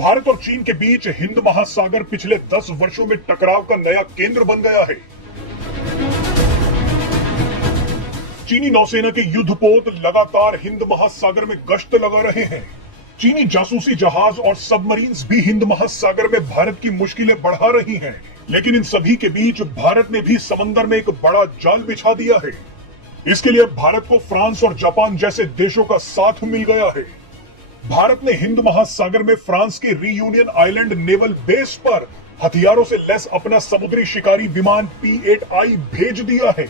भारत और चीन के बीच हिंद महासागर पिछले 10 वर्षों में टकराव का नया केंद्र बन गया है। चीनी नौसेना के युद्धपोत लगातार हिंद महासागर में गश्त लगा रहे हैं। चीनी जासूसी जहाज और सबमरीन्स भी हिंद महासागर में भारत की मुश्किलें बढ़ा रही हैं। लेकिन इन सभी के बीच भारत ने भी समंदर में एक बड़ा जाल बिछा दिया है। इसके लिए भारत को फ्रांस और जापान जैसे देशों का साथ मिल गया है। भारत ने हिंद महासागर में फ्रांस के रीयूनियन आइलैंड नेवल बेस पर हथियारों से लैस अपना समुद्री शिकारी विमान P-8I भेज दिया है।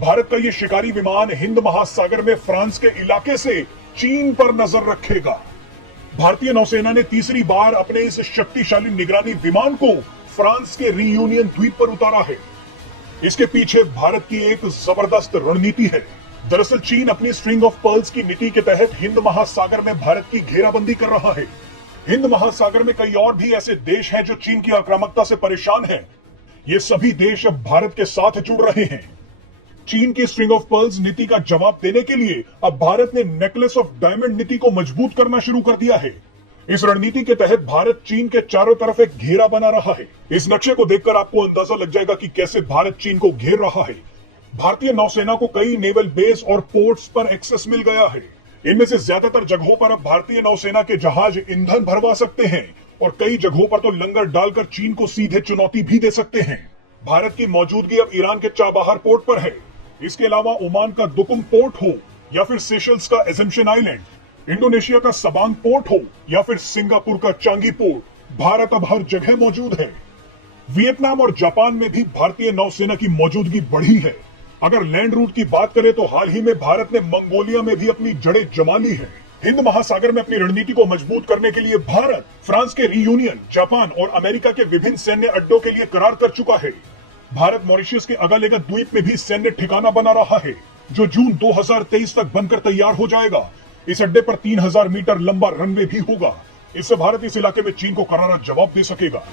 भारत का यह शिकारी विमान हिंद महासागर में फ्रांस के इलाके से चीन पर नजर रखेगा। भारतीय नौसेना ने तीसरी बार अपने इस शक्तिशाली निगरानी विमान को फ्रांस के रीयूनियन द्वीप पर उतारा है। इसके पीछे भारत की एक जबरदस्त रणनीति है। दरअसल चीन अपनी स्ट्रिंग ऑफ पर्ल्स की नीति के तहत हिंद महासागर में भारत की घेराबंदी कर रहा है। हिंद महासागर में कई और भी ऐसे देश हैं जो चीन की आक्रामकता से परेशान हैं। ये सभी देश अब भारत के साथ जुड़ रहे हैं। चीन की स्ट्रिंग ऑफ पर्ल्स नीति का जवाब देने के लिए अब भारत ने नेकलेस ऑफ डायमंड नीति को मजबूत करना शुरू कर दिया है। इस रणनीति के तहत भारत चीन के चारों तरफ एक घेरा बना रहा है। इस नक्शे को देखकर आपको अंदाजा लग जाएगा कि कैसे भारत चीन को घेर रहा है। भारतीय नौसेना को कई नेवल बेस और पोर्ट्स पर एक्सेस मिल गया है। इनमें से ज्यादातर जगहों पर अब भारतीय नौसेना के जहाज ईंधन भरवा सकते हैं और कई जगहों पर तो लंगर डालकर चीन को सीधे चुनौती भी दे सकते हैं। भारत की मौजूदगी अब ईरान के चाबहार पोर्ट पर है। इसके अलावा ओमान का दुकुम पोर्ट हो या फिर सेशल्स का एजम्पशन आइलैंड, इंडोनेशिया का सबांग पोर्ट हो या फिर सिंगापुर का चांगी पोर्ट, भारत अब हर जगह मौजूद है। वियतनाम और जापान में भी भारतीय नौसेना की मौजूदगी बढ़ी है। अगर लैंड रूट की बात करें तो हाल ही में भारत ने मंगोलिया में भी अपनी जड़ें जमा ली है। हिंद महासागर में अपनी रणनीति को मजबूत करने के लिए भारत फ्रांस के रीयूनियन, जापान और अमेरिका के विभिन्न सैन्य अड्डों के लिए करार कर चुका है। भारत मॉरिशस के अगालेगा द्वीप में भी सैन्य ठिकाना बना रहा है, जो जून 2023 तक बनकर तैयार हो जाएगा। इस अड्डे पर 3000 मीटर लंबा रनवे भी होगा। इससे भारत इस इलाके में चीन को करारा जवाब दे सकेगा।